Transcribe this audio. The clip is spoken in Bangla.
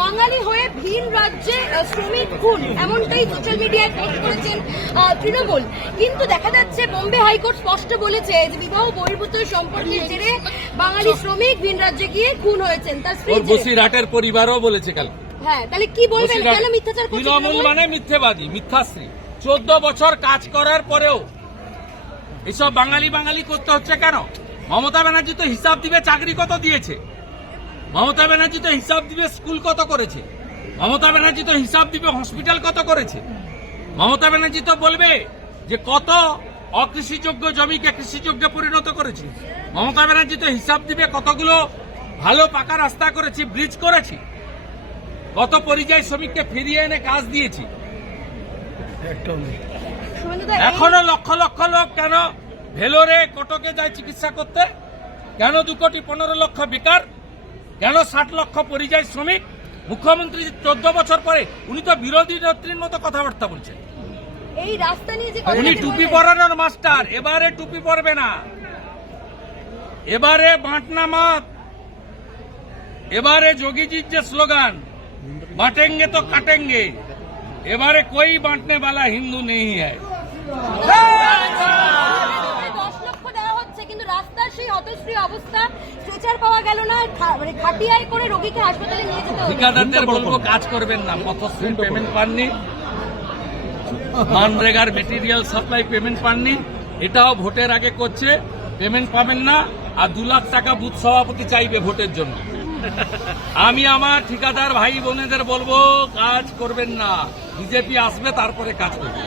বাঙালি হয়ে ভিন রাজ্যে শ্রমিক খুন এমনটাই সোশ্যাল মিডিয়ায় পোস্ট করেছেন তৃণমূল। কিন্তু দেখা যাচ্ছে বোম্বে হাইকোর্ট স্পষ্ট বলেছে যে বিবাহ বহির্ভূত সম্পর্কের জেরে বাঙালি শ্রমিক ভিন রাজ্যে গিয়ে খুন হয়েছেন। তার স্ত্রী বসিরহাটের পরিবারও বলেছে কাল। হ্যাঁ তাহলে কি বলবেন? কেন মিথ্যাচার তৃণমূল তৃণমূল? মানে মিথ্যেবাদী মিথ্যাশ্রী। চোদ্দ বছর কাজ করার পরেও এসব বাঙালি বাঙালি করতে হচ্ছে কেন? মমতা ব্যানার্জি তো হিসাব দিবে চাকরি কত দিয়েছে? মমতা ব্যানার্জি তো হিসাব দিবে স্কুল কত করেছে? মমতা ব্যানার্জি তো হিসাব দিবে হসপিটাল কত করেছে? মমতা ব্যানার্জি তো বলবে যে কত অকৃষিযোগ্য জমিকে কৃষিযোগ্যে পরিণত করেছে। মমতা ব্যানার্জি তো হিসাব দিবে কতগুলো ভালো পাকা রাস্তা করেছি ব্রিজ করেছি। কত পরিযায়ী শ্রমিককে ফিরিয়ে এনে কাজ দিয়েছি। এখনও লক্ষ লক্ষ লোক কেন ভেলোরে কটকে যায় চিকিৎসা করতে? কেন দু কোটি পনেরো লক্ষ বেকার? কেন ষাট লক্ষ পরিযায়ী শ্রমিক? মুখ্যমন্ত্রী চোদ্দ বছর পরে উনি তো বিরোধী নেত্রীর মতো কথাবার্তা বলছেন। এই রাস্তা নিয়ে যে উনি টুপি পরানোর মাস্টার এবারে টুপি পরবে না। এবারে বাঁটনা মাত এবারে যোগীজির যে স্লোগান বাটেঙ্গে তো কাটেঙ্গে। এবারে কই বাঁটনে বালা হিন্দু নেই হ্যায় অবস্থা স্ট্রেচার পাওয়া গেল না মানে খাটিয়ায় করে রোগীকে হাসপাতালে নিয়ে যেতে হলো ঠিকাদারদের বলব কাজ করবেন না পথশ্রী পেমেন্ট পাননি। মানরেগার মেটেরিয়াল সাপ্লাই পেমেন্ট পাননি। এটাও ভোটের আগে করছে পেমেন্ট পাবেন না আর দু লাখ টাকা বুথ সভাপতি চাইবে ভোটের জন্য। আমি আমার ঠিকাদার ভাই বোনেদের বলব কাজ করবেন না। বিজেপি আসবে তারপরে কাজ করবে।